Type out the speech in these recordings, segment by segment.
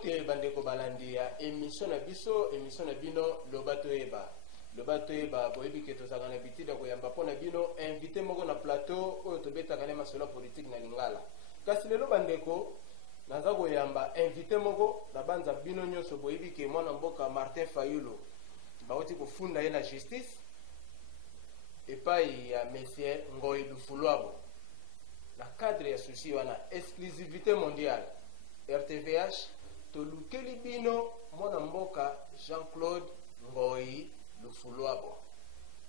Mbote bandeko balandi ya émission na biso, émission na bino Loba Toyeba. Loba Toyeba boyebi ke tozanga na bitida koyamba pona bino invité moko na plateau oyo tobetaka ne masolo politique na Lingala. Kasi lelo bandeko naza koyamba invité moko na banza bino nyonso boyebi ke mwana mboka Martin Fayulu bauti kofunda ye na justice epai ya monsieur Ngoyi Lufulwabo na cadre ya souci wana exclusivité mondiale RTVH tolukeli bino mwana mboka Jean-Claude Ngoyi Lufulwabo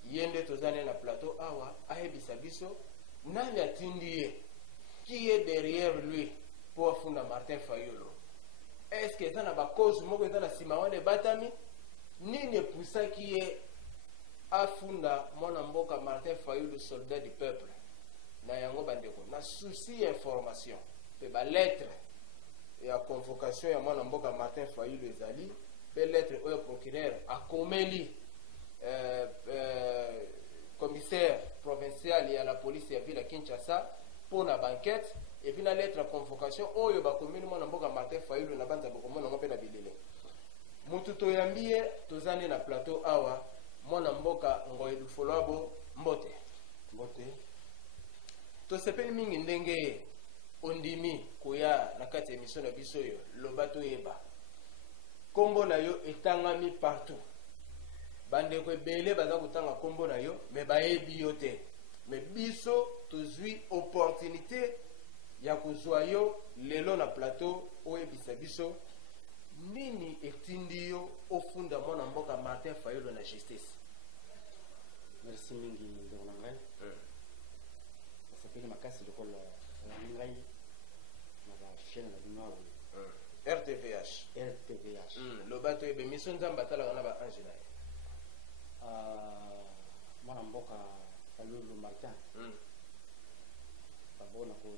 yende tozane na plateau awa ayebisa biso nani atindi ye qui est derrière lui pour afunda Martin Fayulu. Est-ce que ça n'a pas cause moko dans la simawane batami nini epusaki ye afunda mwana mboka Martin Fayulu soldat du peuple na yango bandeko na souci information pe ba lettre ya convocation ya mwana mboka Martin Fayulu ezali pe lettre oyo procureur akomeli commissaire provincial ya la police ya ville Kinshasa pour la banquette et puis la lettre à convocation oyo bakomeli mwana mboka Martin Fayulu na banza bokomona ngope na bilele mutu toyambie tozane na plateau awa mwana mboka Ngoyi Lufulwabo mbote tosepeli mingi ndenge ondimi koya na kati émission na biso yo Loba Toyeba kombo na yo etangami partout bandeko ebele baza kotanga kombo na yo me bayebi yo te me biso tozwi opportunité ya kozwa yo lelo na plateau oyebisa biso nini etindi yo ofunda mwana mboka Martin Fayulu na justice. Merci mingi ndeko na ngai nasepeli makasi lokola na ngai na bachaine na bino awa RTVH Loba Toyeba mission nzambe atalaka na baange na ye mwana mboka Fayulu Martin babona ko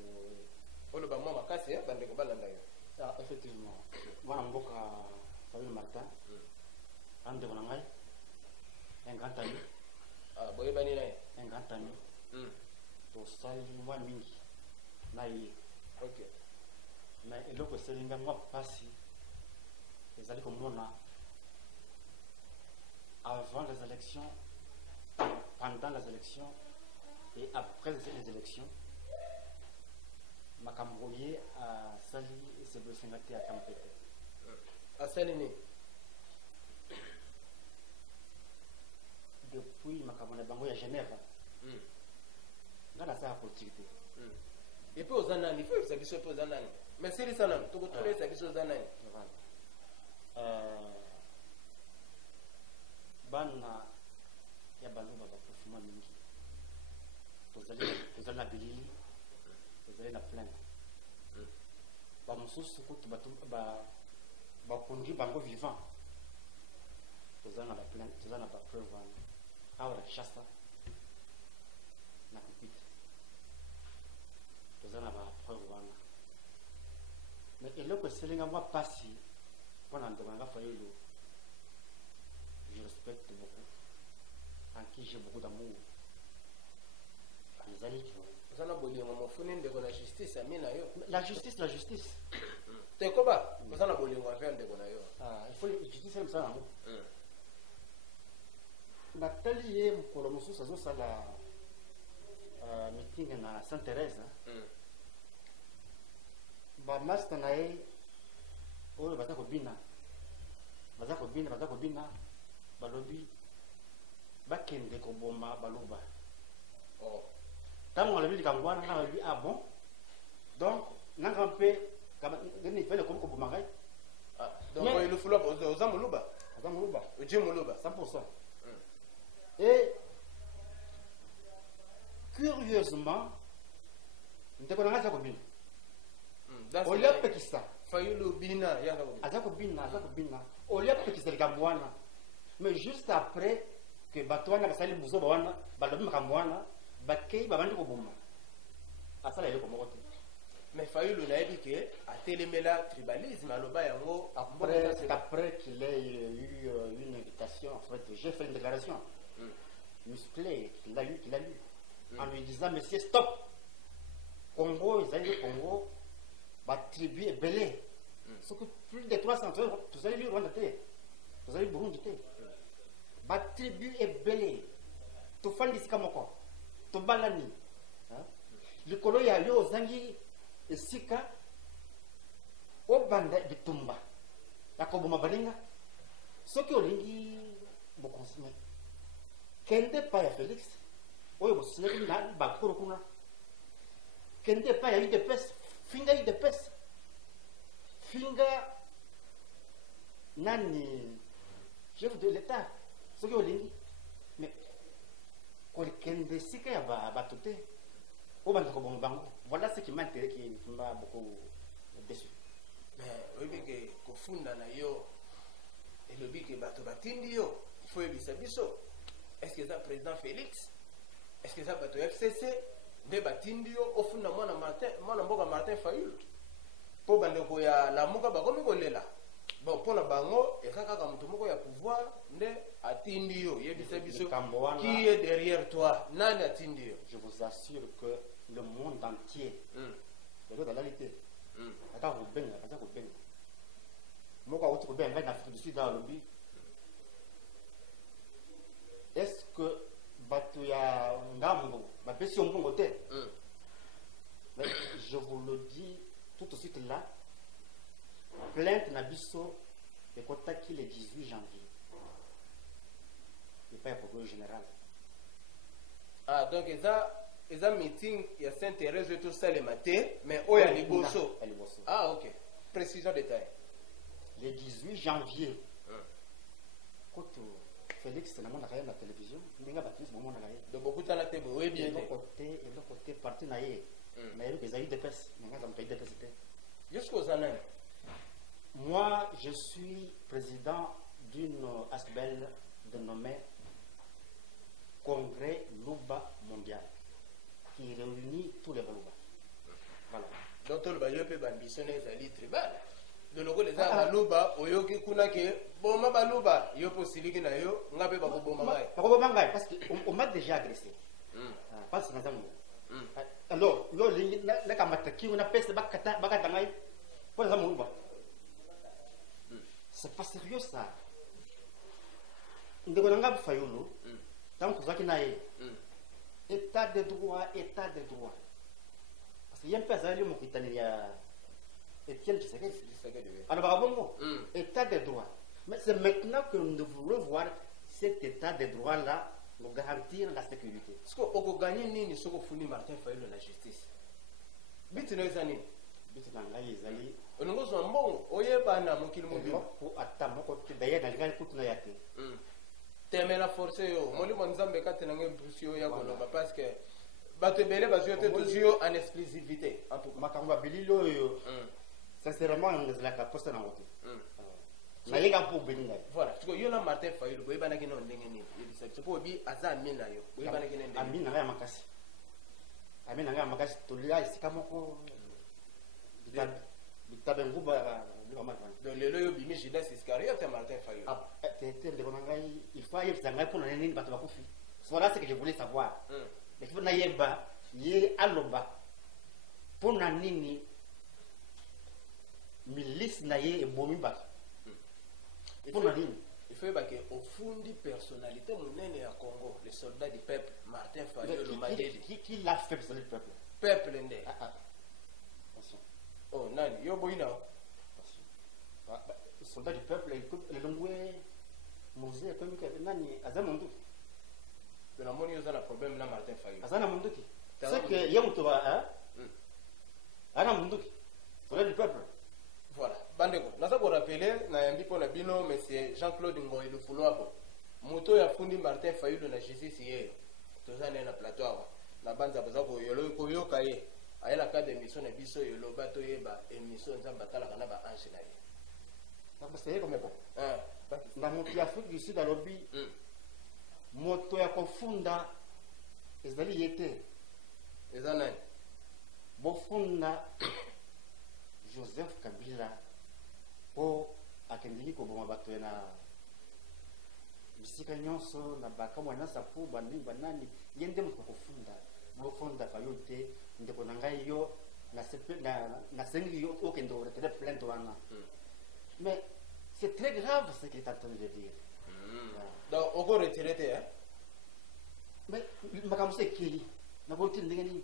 oloba mwa makasi bandeko balanda yo. Effectivement mwana mboka Fayulu Martin andeko na ngai un grand ami boyebani na ye un grand ami tosali mwa mingi na ye mais eloko eselinga mwa pasi ezali komona avant les élections, pendant les élections et après les élections, Makamboye a sali se blessingati à Kampete. A Salini. Depuis Makamboye Bango à Genève. Dans la salle politique. Et puis aux années, il faut que ça puisse aux années. Mais c'est les années, tout le monde ça puisse aux années. Bana ya baluba bakufuma mingi tozali na bilili tozali na plainte bamosusu kutu bakongi bango vivant tozali na baplainte tozali na bapreuve wana awa na Kinshasa na Kupita tozali na bapreuve wana mais eloko eselinga mwa pasi mpona ndeko nanga Fayulu. Je respecte beaucoup, en qui j'ai beaucoup d'amour. La justice, la justice. Il faut justice comme ça. Nathalie Mkolomosu Sazo Sala meeting na Sainte-Thérèse. Ba master nae oyo baza kobina balobi bakende koboma baloba tango alobi likambo wana nga balobi ah bon donc nanga mpe ngeni fele koboma ngai donc Ngoyi Lufulwabo oza moluba oje moluba 100%. Et curieusement ndeko nanga zakobina olia pekisa Fayulu bina azakobina olia pekisa likambo wana. Mais juste après que Batouana basali buzo bawana balobi makambo wana bakei babandi koboma asala ile komokote. Mais Fayulu na yebi ke atelemela tribalisme aloba yango après qu'il ait eu une invitation. En fait j'ai fait une déclaration musclée qu'il a lu en lui disant monsieur stop Congo ils allaient Congo ba tribu est belé Ce que plus de 300, vous allez lire Rwanda, vous allez Burundi. La tribu est belle. Tu fais des skamoko. Tu balani. Le colo ya yo zangi sika. Obanda bitumba. La koboma balinga. Ce qui olingi bo consigné. Kende pa ya Félix. Oyo bo sile na ba koro kuna. Kende pa ya UDPS. Finga UDPS. Finga nani chef de l'État. Ce qui olingi. Mais quand kende sika ya ba toté. Obanda koboma bango. Voilà ce qui m'intéresse, qui m'a beaucoup déçu. Mais oui que kofunda na yo et le que bato batindi yo faut ebisa biso. Est-ce que ça président Félix? Est-ce que ça bato FCC de batindi yo ofunda mwana mboka Martin Fayulu? Po bandeko ya lamuka bakomi kolela. Bon pona bango ekaka mutu moko ya pouvoir nde atindi yo yebisa biso qui est derrière toi? Nani atindi yo? Je vous assure que le monde entier dans la réalité. Attends, vous baignez, moi, quand vous baignez en Afrique du Sud, dans le lobby, est-ce que Batouya Ngambo, ma question bon côté, je vous le dis tout de suite là, plainte Nabiso est contacté le 18 janvier. Il n'est pas un procureur général. Ah, donc, ils ont meeting, il y a Saint-Thérèse et tout ça le matin, mais où il y a les bossos. Ah, ok. Précision détail. Le 18 janvier, quand Félix n'a pas la télévision, il n'a pas de beaucoup de temps, oui, bien. Et l'autre côté, parti naïe. Mais il y a eu des pèses. Jusqu'aux années. Moi, je suis président d'une ASBEL dénommée Congrès Luba Mondial, qui réunit tous les Balouba. Voilà. Donc, tout le Balouba peut ambitionner les alliés tribales. De logo les Balouba, Oyoki Kunake, Boma Balouba, Yopo Siliki na yo, Ngabe Bakobomanga. Bakobomanga, parce qu'on m'a déjà agressé. Parce que nous alors, la Kamataki, on a pèse Bakatangai, pour les Amouba. C'est pas sérieux ça. Nous devons faire tant que ça qui n'a état de droit, état de droit. Parce qu'il y a un peu de temps, il y a Etienne Tshisekedi. Alors, bon, état de droit. Mais c'est maintenant que nous voulons voir cet état de droit-là nous garantir la sécurité. Est-ce qu'on peut gagner ni ce qu'on fournit Martin Fayulu la justice? Bitino Zani. Bitino Zani. On nous a bon, oyeba na mokili mobile. Pour attendre, d'ailleurs, dans le cas de la yate. Temela force yo moli monzambe katena ngebusio ya koloba parce que bato belé bazote tozio en exclusivité en tout cas makamba bililo yo sincèrement on est là caposta na wote na yenga pour beninga voilà parce que yo na Martin Fayulu boyeba na kino ndenge nini yebisa c'est pour bi aza mina yo boyeba na kino ndenge amina ya makasi amina ya makasi tolia isika moko bitabe nguba donc le loyo bimi Judas Iscariote Martin Fayulu. Il faut y faire pour l'année de Batabakofi. Voilà ce que je voulais savoir. Il faut naïeba, yé aloba. Pour nanini, milice naïe et bomiba. Pour nanini. Il faut que au fond de personnalité monnaie à Congo, les soldats du peuple, Martin Fayulu Madeli. Qui l'a fait pour le peuple? Peuple ndé. Oh nani, yo boina. Les soldats du peuple, les Longoué, Mosé, comme Nani, Azamondu. De la monnaie, il y a un problème là, Martin Fayulu. Azamondu. C'est que Yamutova, hein? Anamondu. Soldats du peuple. Voilà. Bandeko, nous avons rappelé, nous avons dit mais c'est Jean-Claude Ngoy, le Foulouabo. Moto ya fundi Martin Fayulu na justice hier. Tout ça, na plateau. La bande a besoin de Yolo Kaye. Aïe la carte d'émission na biso Yolo Bato Yeba, émission Zambakala Kanaba Angenaye. C'est comme ça. Dans mon pays Afrique du Sud, à l'obbi, moto ya kofunda, ezali yete. Ezanai. Bofunda Joseph Kabila po akendiki koboma bato na bisika nyonso na bakamwa na sapu banani yende moto kofunda. Bofunda Fayulu te ndeko na ngai yo na sengi aucun de retrait plainte wana. Mais c'est très grave ce qu'il est en train de dire. Donc on peut retirer hein. Mais makambo c'est kili. Na ko tin ndengani.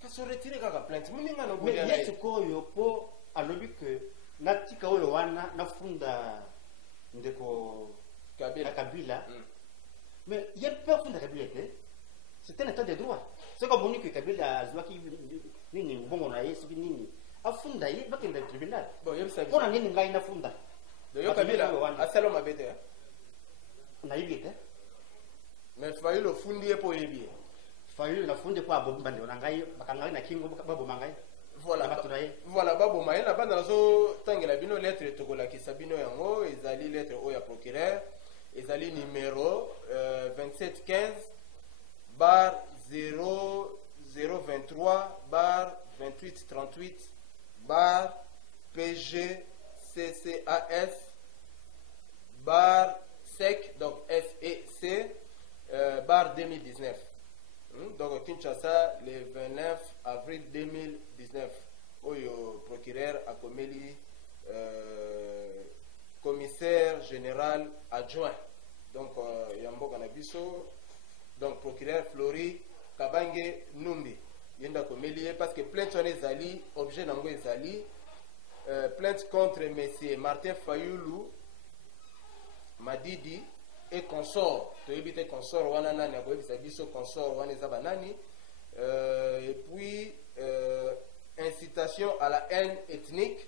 Parce que retirer kaka plainte muninga no Mais yesu ko yo po alobi que natika oyo wana nafunda ndeko Kabila. Mais il y a peur de Kabila. C'est un état de droit. C'est comme on dit que Kabila a qui nini bongo na yesu nini afunda yi bakenda tribunal. Bon yeb sabi. Pona nini ngai nafunda. De yo Kabila asalo mabete. Na yibite. Mais Fayulu le fundi po yebi. Fayulu na fundi kwa bobu bande na ngai bakanga na kingo babo mangai. Voilà babo maye na banda nazo tangela bino lettre tokola ki sabino yango ezali lettre oya procureur ezali numéro 2715 bar 0023 bar 2838 bar PG CCAS bar SEC donc SEC bar 2019. Donc Kinshasa le 29 avril 2019 oyo procureur akomeli commissaire général adjoint donc yamboka na biso donc procureur Flori Kabange Numbi yenda komeli parce que plainte wana ezali objet nango ezali plainte contre monsieur Martin Fayulu Madidi et consort to éviter consort wana nani akoyebisa biso consort wana eza banani et puis incitation à la haine ethnique,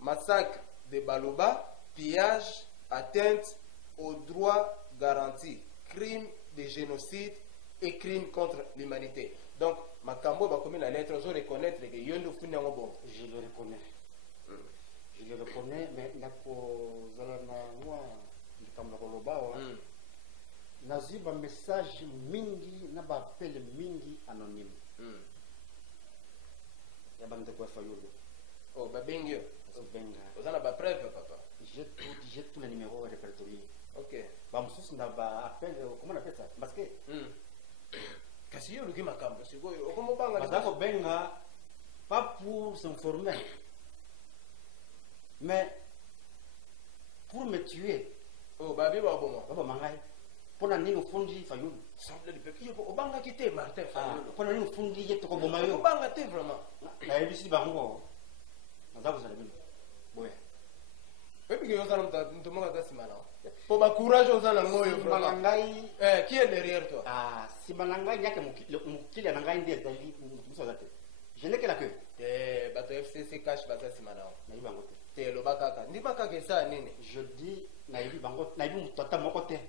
massacre de Baluba, pillage, atteinte aux droits garantis, crime de génocide et crime contre l'humanité. Donc makambo va comme la lettre on reconnaître que yondo funa bon. Je le reconnais. Je le reconnais mais nako zalana moi naziba message mingi na ba appel mingi anonyme ya bande kwa Fayulu oh ba bengio benga ozana ba preuve papa j'ai tout les numéros répertoriés. OK ba mususu na ba appel comment on appelle ça parce que kasi yo luki makambo siko okomo banga bazako benga pas pour s'informer mais pour me tuer. Oh babi ba bomo baba mangai pona nini fundi Fayulu semble de peki yo obanga kite Martin Fayulu pona nini fundi yeto ko boma yo obanga te vraiment na ebisi bango nazako za bino boya epi yo zana mtomoka tasimana po ba courage ozana ngoyo vraiment mangai qui est derrière toi si mangai nyake mukili na ngai ndiye dali muso zate je n'ai que la queue bato FCC cash batasimana na ibango te lo bakaka ndi bakaka ça nini je dis naibi bango naibi mutata moko te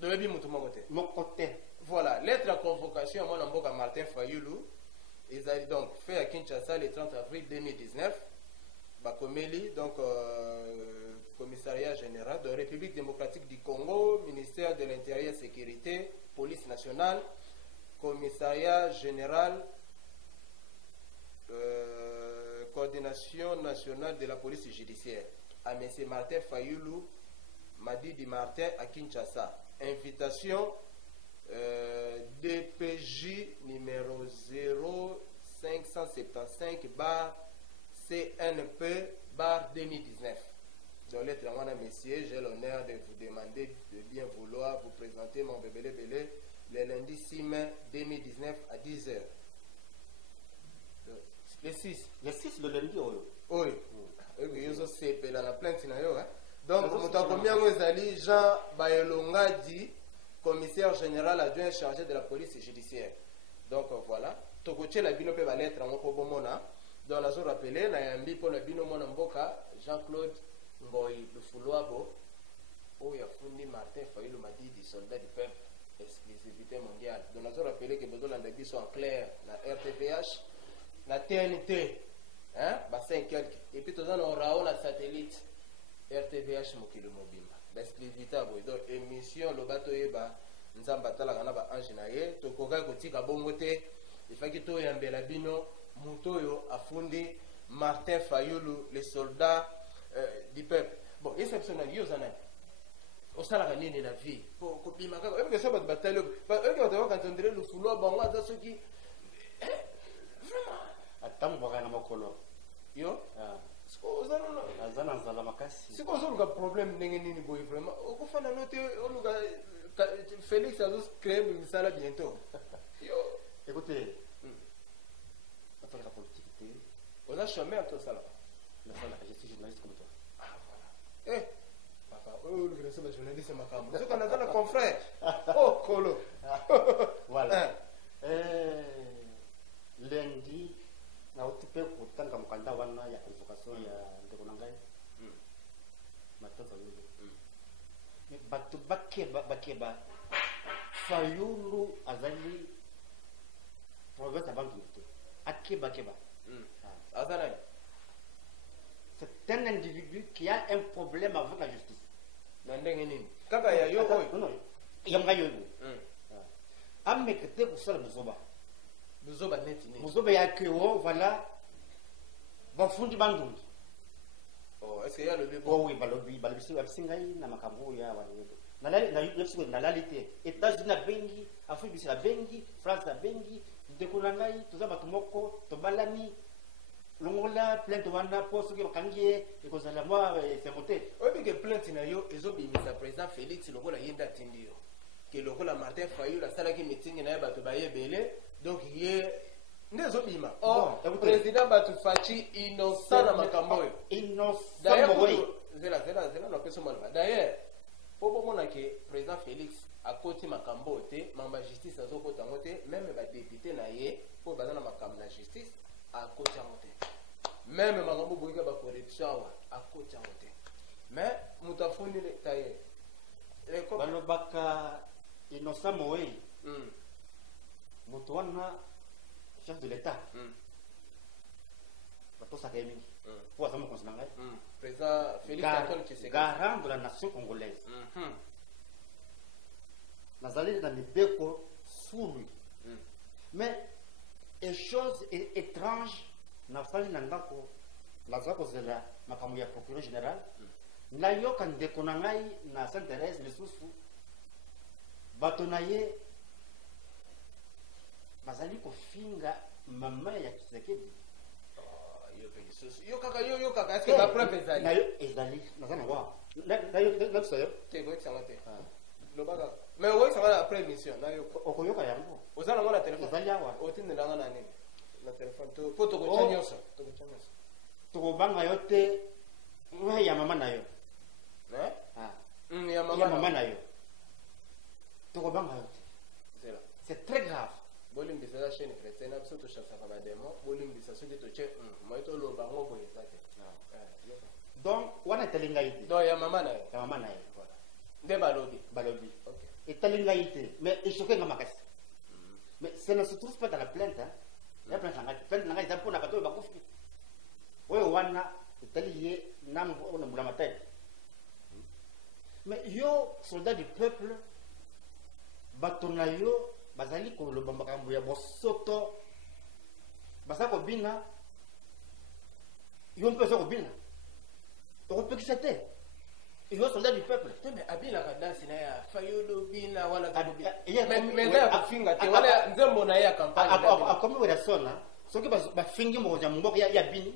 naibi mutu moko te voilà lettre à convocation à mon mboka Martin Fayulu ezali donc fait à Kinshasa le 30 avril 2019 bakomeli donc commissariat général de République démocratique du Congo, ministère de l'Intérieur et Sécurité, police nationale, commissariat général coordination nationale de la police judiciaire à M. Martin Fayulu Madidi Martin à Kinshasa. Invitation DPJ numéro 0575 bar CNP bar 2019. Dans lettre à moi, messieurs, j'ai l'honneur de vous demander de bien vouloir vous présenter mon bébé le lundi 6 mai 2019 à 10h. Le 6. Le 6, le lundi, oui. Oui, c'est la plainte. Donc, nous avons mis Jean Bayelongadi, commissaire général adjoint chargé de la police judiciaire. Donc, voilà. Tokoche la bino pe ba lettre en ko bomona. Donc, la zo rappelé, na yambi pour la bino mona mboka, Jean-Claude Ngoy Lufuloabo, où ya fundi Martin Fayulu Madidi, soldat du peuple, exclusivité mondiale. Donc, la zo rappelé que besoin d'ambi sont en clair, la RTVH, la TNT, hein, bah 5 quelques. Et puis, tout ça, on a la satellite RTVH Mokilo Mobimba. L'exclusivité à donc émission, le bateau eba, nous avons battu la gana ba anginaye, tokoka kotika bongote, il faut que tout yambela bino, mutoyo afundi Martin Fayulu, les soldats du peuple. Bon, exceptionnel, yozana. Au salaire nini na vie pour kopima kako et que ça va bataille parce que quand on dirait le fouloir bon là ceux qui vraiment tambwaka na makolo yo Ah. siko ozana aza na nzala makasi siko ozoluka problème ndenge nini boye vraiment okufana no te oluka Félix azocrée misala bientôt yo écoutez nasalaka politique te oza chômeur tosalaka nasalaka je suis journaliste comme toi ah voilà papa oyo olukela so bajournaliste makambo soki naza na confrère oh kolo voilà lundi nauti mpe kotanga mokanda wana ya convocation ya ndeko na ngai Martin Fayulu bato bakeba Fayulu azali province ya bandundu te akebakeba aza nani c'est un individu qui a un problème avec la justice na ndenge nini kaka ya yo oyo non ya ngai oyo ameke te kosala buzoba buzoba neti nini buzoba yake o voilà bafundi bandundu oh est-ce que ya lobi oh oui balobisi ngai na makambo ya balobeko nalali te États-Unis na bengi Afrique du Sud na bengi France na bengi ndeko na ngai toza bato moko tobalani longola plainte wana po soki bakangi ye ekozala mwa esengo te oyebi ke plainte na yo ezobimisa président Félix lokola ye nde atindi yo ke lokola Martin Fayulu asalaki mitingi na ye bato baye ebele donc ye nde ezobima or président bato faci innocent na makambo oyo zela napesa maloba d'ailleurs po bomona ke président Félix akoti makambo oyo te mamba justice azokota yango te meme badepute na ye po baza na makambo na justice akoti yango te meme makambo boyika bacorruption awa akoti yango te mais moto afundile taye balobaka innocent moei moto wana chef de l'état batosaka ye mingi po aza mokonzi na ngai président Félix Antoine Tshisekedi garant de la nation congolaise nazali na mibeko sur lui mais chose étrange nafali na ndako naza kozela makambo ya procureur général nayoka ndeko na ngai na Sainte Thérèse lisusu bato na ye bazali kofinga mama ya Tshisekedi yo kaka est-ce que ba preuve ezali nayo ezali naza na wa nayo sayo te ko tsanga te lobaka mais wo tsanga après émission nayo okoyoka yango ozana ngona téléphone ezali awa otindela ngana nini na téléphone to poto ko chanyoso to ko chanyoso tokobanga yo te ya mama na yo ya mama na yo tokobanga yo te zela c'est très grave bolimbisa la chaîne chrétienne biso toshasaka bademo bolimbisa soki toche moyi toloba ngo boye eza te donc wana etali ngai te donc ya mama na yo voilà nde balobi etali ngai te mais echoke nga makasi mais ça ne se trouve pas dans la plainte ya plainte na ngai plainte na ngai eza mpona bato oyo bakufi oyo wana etali ye na mbula matadi mais yo soldat du peuple bato na yo bazali koloba makambo ya bosoto baza kobina yo mpe oza kobina okopekisa te yo soldat du peuple te mais abinaka dansi na ya Fayulu bina wana mais ya kofinga te wana nzembo na ye ya campagne akomi wera sona soki bafingi mokonzi ya mongoko ya bini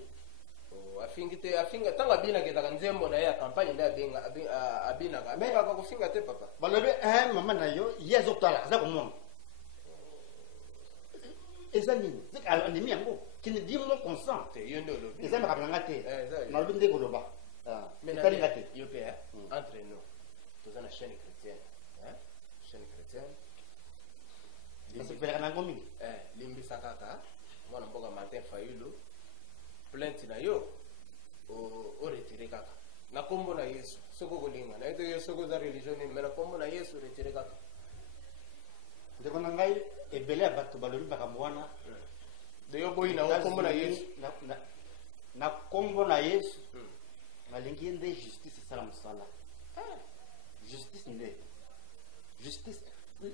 afingi te afinga ntango abinaka ezaka nzembo na ye ya campagne nde abinaka abengaka kofinga te papa balobi mama na yo ye azotala aza komona eza nini andimi yango kini di mo consent te yo nde olobi eza makambo nanga te nalobi nde koloba etalinga te yo mpe entre nous toza na chaîne chrétienne basepelaka nango mingi limbisa kaka mwana mboka Martin Fayulu plainte na yo oretire kaka na kombo na Yesu soki okolinga na yo soki oza religion nini me na kombo na Yesu retire kaka ndeko na ngai ebele ya bato balobi makambo wana de yo boyi na kombo na Yesu na kombo na Yesu nalingi nde justice esala mosala justice nde justice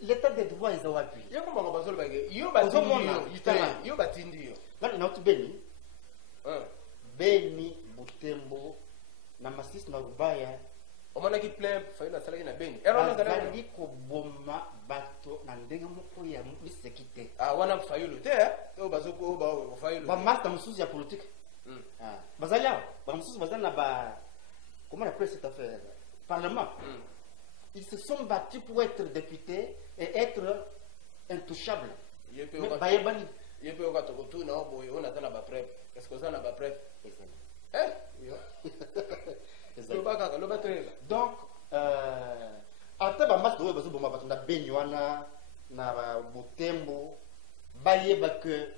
l'état de droit eza wapi yo kombanga bazolobake yo batindi yo ngani nauti beni butembo na Masisi na Rubaya omonaki plein fayulu asalaki na beni ero na zala bazali koboma bato na ndenge moko ya miseki te wana fayulu te oyo bazoko ba fayulu bamaster mosusu ya politique bazali awa bamosusu bazali na ba comment on appelle cette affaire parlement ils se sont battus pour être députés et être intouchables mais bayebani yepe okatokotuna oboye ona tana ba prep est-ce que ça na ba prep donc ata bamaster oyo bazoboma bato na beni wana na butembo bayeba que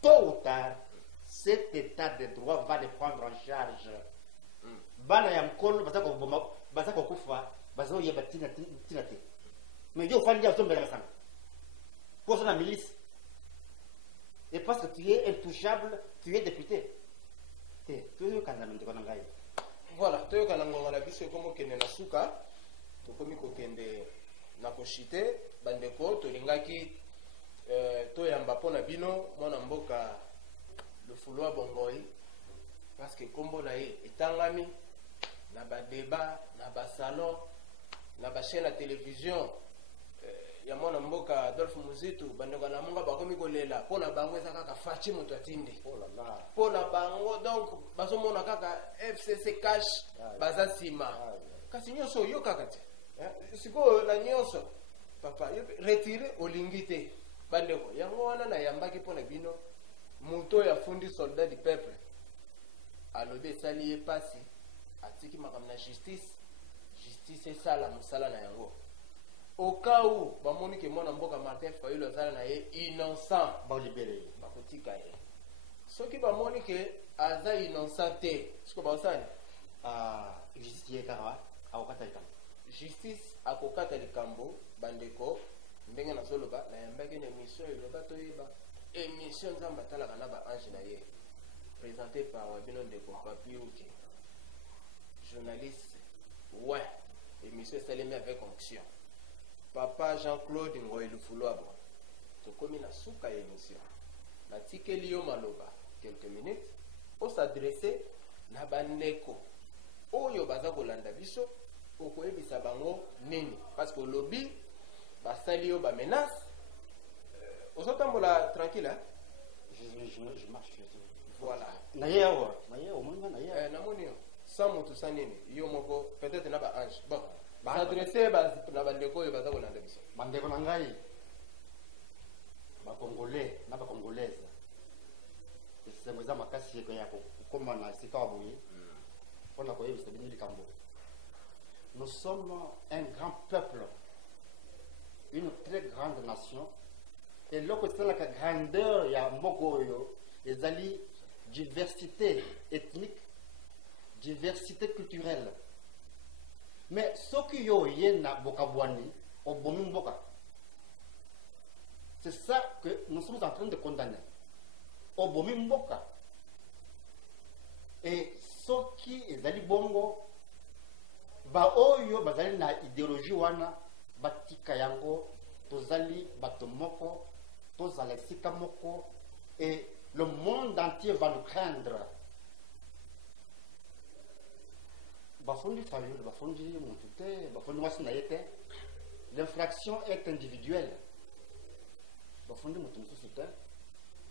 tôt ou tard cet état de droit va les prendre en charge bana ya mkolo baza koboma baza kokufa baza oyeba tina te mais yo ofandi azombela masanga pour ça la milice et parce que tu es intouchable tu es député toyokana ndeko na ngai voilà toyokana ngonga na biso ekomi okende na suka tokomi kokende na koshite bandeko tolingaki toyamba mpo na bino mwana mboka lufulwa bongoi parce que kombo na ye etangami na badeba na basalon na bachaîne ya télévision ya mwana mboka Adolphe Muzitu bandeko na munga bakomi kolela mpo na bango eza kaka faci moto atindi mpo na bango donc bazomona kaka FCC cash baza nsima kasi nyonso yo kaka te sikoyo na nyonso papa retire olingi te bandeko yango wana nayambaki mpo na bino moto oyo afundi soldat du peuple alobi esali ye pasi atiki makambo na justice esala mosala na yango au cas où bamoni ke mwana mboka Martin Fayulu azala na ye innocent bakotika ye soki bamoni ke aza innocent te siko baosani justice akokata likambo bandeko ndenge nazoloba nayambaki na émission eloba toyeba émission nzambe atalaka na baange na ye présenté par wabino ndeko Papi Uke journaliste émission esalemi avec onction papa Jean-Claude Ngoy Lufulwabo tokomi na suka ya émission natikeli yo maloba quelques minutes o s'adresser na bandeko oyo baza kolanda biso okoyebisa bango nini parce que lobby basali yo bamenace ozotambola tranquille je marche voilà namoni yo sans motu sa nini yo moko peut-être na baange bon s'adresser na bandeko oyo baza kolanda biso bandeko na ngai bacongolais na bacongolaise esengo eza makasi ya kokoma na esika wa boye mpona koyebisa bino likambo. Nous sommes un grand peuple, une très grande nation, et lorsque c'est la grandeur ya mboko oyo ezali diversité ethnique, diversité culturelle. Mais ce qui yo yena bokabwani obomi mboka, c'est ça que nous sommes en train de condamner. Obomi mboka. Et ce qui ezali bongo ba oyo bazali na idéologie wana batika yango tozali bato moko tozala esika moko et le monde entier va nous craindre. Bafundi Fayulu, bafundi Moutute, bafundi Wasinaïte, l'infraction est individuelle. Bafundi Moutute,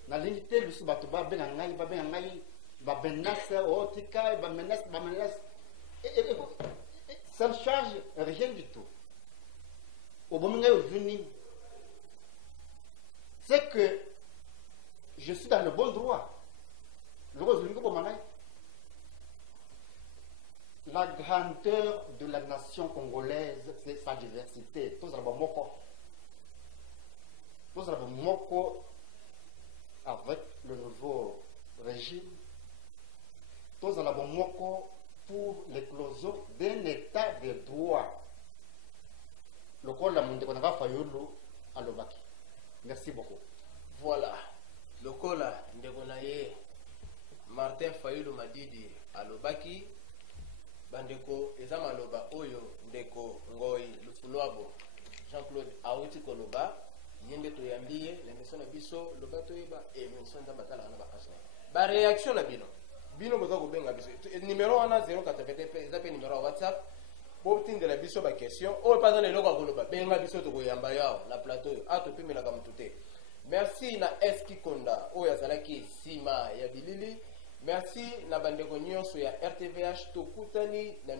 na l'unité le subato ba benangai ba menace otika ba menace ça ne change rien du tout. Au moment où c'est que je suis dans le bon droit. La grandeur de la nation congolaise, c'est sa diversité. Tous les moko avec le nouveau régime. Tous les moko pour l'éclosion d'un état de droit. Le col de la Fayulu à l'Obaki. Merci beaucoup. Voilà. Le col de Martin Fayulu Madidi à l'Obaki. Bandeko, Ezama Loba Oyo, Ndeko Ngoy Lufulwabo, Jean-Claude Aouti Koloba, Yende Toyambiye, l'émission de Bisso, Loba Toyeba, et l'émission de Batala Nabakasna. Ba réaction la Bino. Bino boza ko benga biso numéro wana 080 zape numéro WhatsApp botindela biso baquestion oyo mpanza lelo kakoloba benga biso tokoyamba yao na plateau oyo atopimelaka motu te. Merci na Eski Konda oyo azalaki nsima ya bilili. Merci na bandeko nyonso ya RTVH tokutani na